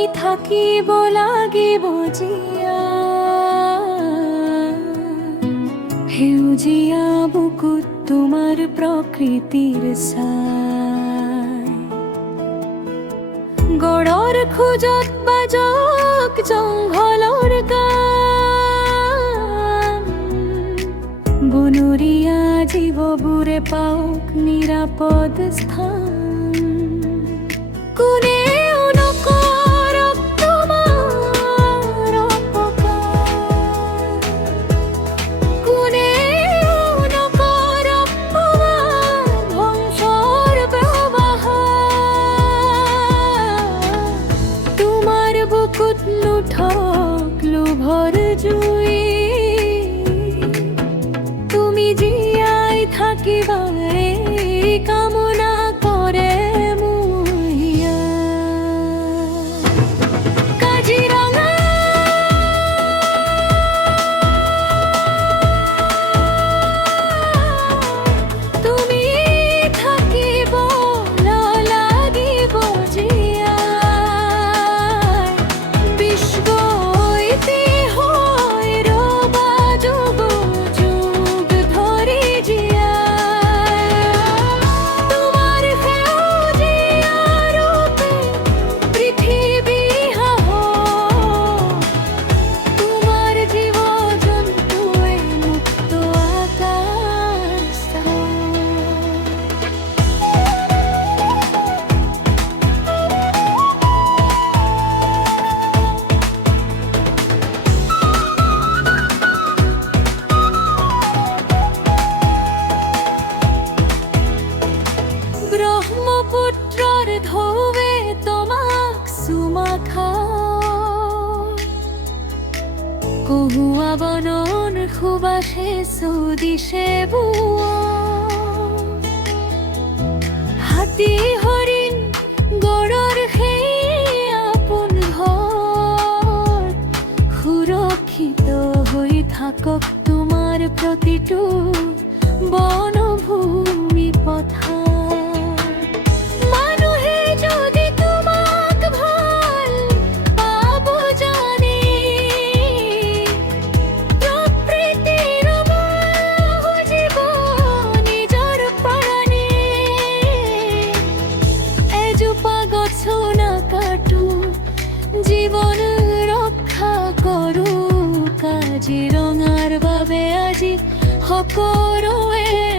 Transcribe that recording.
আমি থাকিব লাগিব জীয়া সেউজীয়া বুকুত তোমাৰ প্ৰকৃতিৰ ছাই গড়ৰ খোজত বাজক জংঘলৰ গান বনৰীয়া জীৱবোৰে পাওক নিৰাপদ স্থান কোনেও নকৰক তোমাৰ অপকাৰ কোনেও নকৰক তোমাৰ ধ্বংসৰ ব্যৱহাৰ তোমাৰ বুকুত নুঠক লোভৰ জুই তুমি জীয়াই থাকিবা এই কামনা কৰে মোৰ কাজিৰঙা তুমি থাকিব লাগিব জীয়াই বিশ্ব ঐতিহ্যই ৰবা যুগ যুগ ধৰি জীয়াই তোমাৰ সেউজীয়া ৰূপে পৃথিৱী হাঁহক তোমাৰ জীৱ জন্তুৱে মুক্ত আকাশ ব্ৰহ্মপুত্ৰৰ ঢৌৱে তোমাক চুমা খাওক কহুৱা বনৰ সুবাসে চৌদিশে বোৱা হাতী হৰিণ গড়ৰ সেই আপোন ঘৰ সুৰক্ষিত হৈ থাকক তোমাৰ প্ৰতিটো বনভূমি পথাৰ মানুহে যদি তোমাক ভাল পাব জানে প্ৰকৃতিৰ বুজিব নিজৰ প্ৰাণে এজোপা গছো নাকাটো জীৱন ৰক্ষা কৰো কাজিৰঙাৰ বাবে আজি সকলোৱে